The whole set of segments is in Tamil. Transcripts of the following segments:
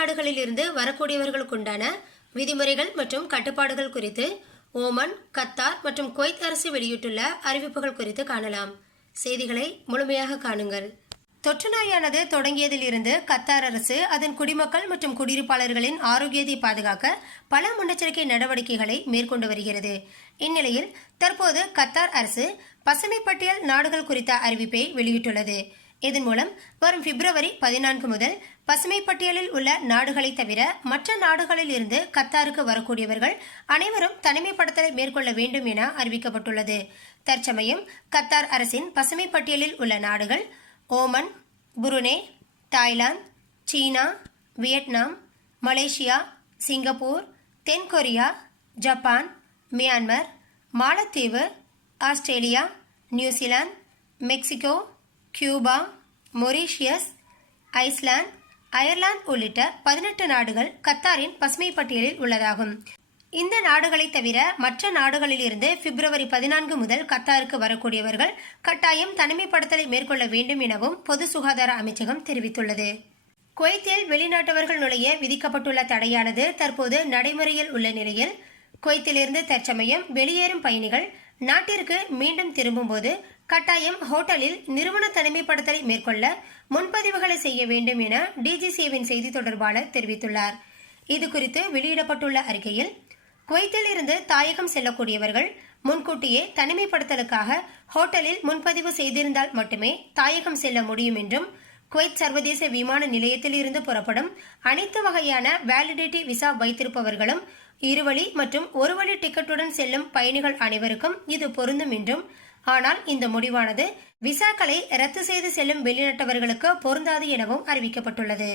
வெளிநாடுகளில் இருந்து வரக்கூடியவர்களுக்குண்டான விதிமுறைகள் மற்றும் கட்டுப்பாடுகள் குறித்து ஓமன், கத்தார் மற்றும் குவைத் அரசு வெளியிட்டுள்ள அறிவிப்புகள் குறித்து காணலாம். செய்திகளை முழுமையாக காணுங்கள். தொற்று நோயானது தொடங்கியதில் இருந்து கத்தார் அரசு அதன் குடிமக்கள் மற்றும் குடியிருப்பாளர்களின் ஆரோக்கியத்தை பாதுகாக்க பல முன்னெச்சரிக்கை நடவடிக்கைகளை மேற்கொண்டு வருகிறது. இந்நிலையில் தற்போது கத்தார் அரசு பசுமை பட்டியல் நாடுகள் குறித்த அறிவிப்பை வெளியிட்டுள்ளது. இதன் மூலம் வரும் பிப்ரவரி 14 முதல் பசுமை பட்டியலில் உள்ள நாடுகளை தவிர மற்ற நாடுகளில் இருந்து கத்தாருக்கு வரக்கூடியவர்கள் அனைவரும் தனிமைப்படுத்தலை மேற்கொள்ள வேண்டும் என அறிவிக்கப்பட்டுள்ளது. தற்சமயம் கத்தார் அரசின் பசுமை பட்டியலில் உள்ள நாடுகள் ஓமன், புருனே, தாய்லாந்து, சீனா, வியட்நாம், மலேசியா, சிங்கப்பூர், தென்கொரியா, ஜப்பான், மியான்மர், மாலத்தீவு, Australia, New Zealand, Mexico, Cuba, Mauritius, Iceland, Ireland உள்ளிட்ட 18 நாடுகள் கத்தாரின் பசுமை பட்டியலில் உள்ளதாகும். இந்த நாடுகளை தவிர மற்ற நாடுகளில் இருந்து பிப்ரவரி 14 முதல் கத்தாருக்கு வரக்கூடியவர்கள் கட்டாயம் தனிமைப்படுத்தலை மேற்கொள்ள வேண்டும் எனவும் பொது சுகாதார அமைச்சகம் தெரிவித்துள்ளது. குவைத்தில் வெளிநாட்டவர்கள் நுழைய விதிக்கப்பட்டுள்ள தடையானது தற்போது நடைமுறையில் உள்ள நிலையில் குவைத்திலிருந்து தற்சமயம் வெளியேறும் பயணிகள் நாட்டிற்கு மீண்டும் திரும்பும்போது கட்டாயம் ஹோட்டலில் நிறுவன தனிமைப்படுத்தலை மேற்கொள்ள முன்பதிவுகளை செய்ய வேண்டும் என டிஜிசிஏவின் செய்தி தொடர்பாளர் தெரிவித்துள்ளார். இதுகுறித்து வெளியிடப்பட்டுள்ள அறிக்கையில் குவைத்தில் இருந்து தாயகம் செல்லக்கூடியவர்கள் முன்கூட்டியே தனிமைப்படுத்தலுக்காக ஹோட்டலில் முன்பதிவு செய்திருந்தால் மட்டுமே தாயகம் செல்ல முடியும் என்றும் குவைத் சர்வதேச விமான நிலையத்தில் இருந்து புறப்படும் அனைத்து வகையான வேலிடிட்டி விசா வைத்திருப்பவர்களும் இருவழி மற்றும் ஒருவழி டிக்கெட்டுடன் செல்லும் பயணிகள் அனைவருக்கும் இது பொருந்தும் என்றும், ஆனால் இந்த முடிவானது விசாக்களை ரத்து செய்து செல்லும் வெளிநாட்டவர்களுக்கு பொருந்தாது எனவும் அறிவிக்கப்பட்டுள்ளது.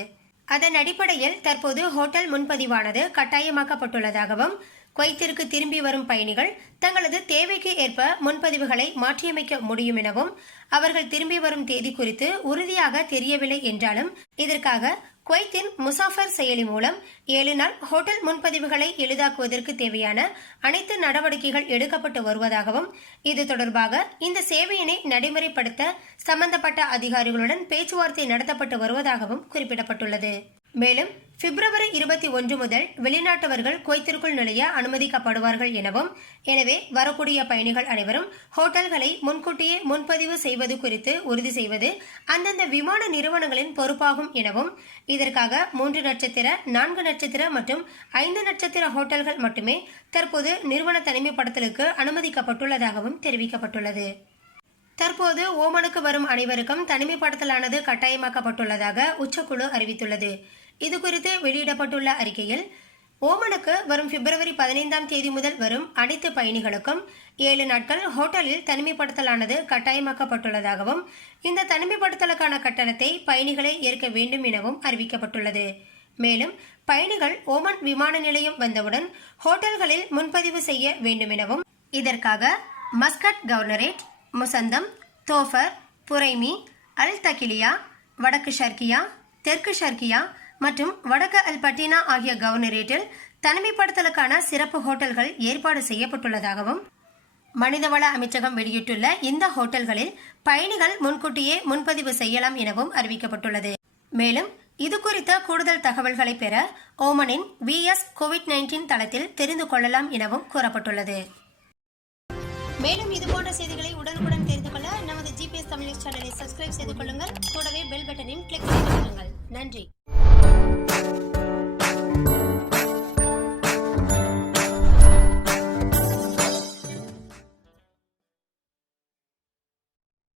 அதன் அடிப்படையில் தற்போது ஹோட்டல் முன்பதிவானது கட்டாயமாக்கப்பட்டுள்ளதாகவும் குவைத்திற்கு திரும்பி வரும் பயணிகள் தங்களது தேவைக்கு ஏற்ப முன்பதிவுகளை மாற்றியமைக்க முடியும் எனவும் அவர்கள் திரும்பி வரும் தேதி குறித்து உறுதியாக தெரியவில்லை என்றாலும் இதற்காக குவைத்தின் முசாஃபர் செயலி மூலம் 7 நாள் ஹோட்டல் முன்பதிவுகளை எளிதாக்குவதற்கு தேவையான அனைத்து நடவடிக்கைகள் எடுக்கப்பட்டு வருவதாகவும் இது தொடர்பாக இந்த சேவையினை நடைமுறைப்படுத்த சம்பந்தப்பட்ட அதிகாரிகளுடன் பேச்சுவார்த்தை நடத்தப்பட்டு வருவதாகவும் குறிப்பிடப்பட்டுள்ளது. மேலும் பிப்ரவரி 21 முதல் வெளிநாட்டவர்கள் குவைத்திற்குள் நுழைய அனுமதிக்கப்படுவார்கள் எனவும், எனவே வரக்கூடிய பயணிகள் அனைவரும் ஹோட்டல்களை முன்கூட்டியே முன்பதிவு செய்வது குறித்து உறுதி செய்வது அந்தந்த விமான நிறுவனங்களின் பொறுப்பாகும் எனவும், இதற்காக 3 நட்சத்திர, 4 நட்சத்திர மற்றும் 5 நட்சத்திர ஹோட்டல்கள் மட்டுமே தற்போது நிறுவன தனிமைப்படுத்தலுக்கு அனுமதிக்கப்பட்டுள்ளதாகவும் தெரிவிக்கப்பட்டுள்ளது. தற்போது ஓமனுக்கு வரும் அனைவருக்கும் தனிமைப்படுத்தலானது கட்டாயமாக்கப்பட்டுள்ளதாக உச்சக்குழு அறிவித்துள்ளது. இதுகுறித்து வெளியிடப்பட்டுள்ள அறிக்கையில் ஓமனுக்கு வரும் பிப்ரவரி 15ஆம் தேதி முதல் வரும் அனைத்து பயணிகளுக்கும் 7 நாட்கள் ஹோட்டலில் தனிமைப்படுத்தலானது கட்டாயமாக்கப்பட்டுள்ளதாகவும், இந்த தனிமைப்படுத்தலுக்கான கட்டணத்தை பயணிகளே ஏற்க வேண்டும் எனவும் அறிவிக்கப்பட்டுள்ளது. மேலும் பயணிகள் ஓமன் விமான நிலையம் வந்தவுடன் ஹோட்டல்களில் முன்பதிவு செய்ய வேண்டும் எனவும், இதற்காக மஸ்கட் கவர்னரேட், முசந்தம், தோஃபர், புரைமி, அல் தகிலியா, வடக்கு ஷர்கியா, தெற்கு ஷர்கியா மற்றும் வடக்கு அல் பட்டினா ஆகிய கவர்னரேட்டில் தனிமைப்படுத்தலுக்கான சிறப்பு ஹோட்டல்கள் ஏற்பாடு செய்யப்பட்டுள்ளதாகவும், மனிதவள அமைச்சகம் வெளியிட்டுள்ள இந்த ஹோட்டல்களில் பயணிகள் முன்கூட்டியே முன்பதிவு செய்யலாம் எனவும் அறிவிக்கப்பட்டுள்ளது. மேலும் இது குறித்த கூடுதல் தகவல்களை பெற ஓமனின் VS COVID-19 தளத்தில் தெரிந்து கொள்ளலாம் எனவும் கூறப்பட்டுள்ளது. மேலும் இதுபோன்ற செய்திகளை உடனுக்குடன் தெரிந்து கொள்ள நமது GPS தமிழ் நியூஸ் சேனலை சப்ஸ்கிரைப் செய்து கொள்ளுங்கள். கூடவே பெல் பட்டனையும் கிளிக் செய்து கொள்ளுங்கள். நன்றி.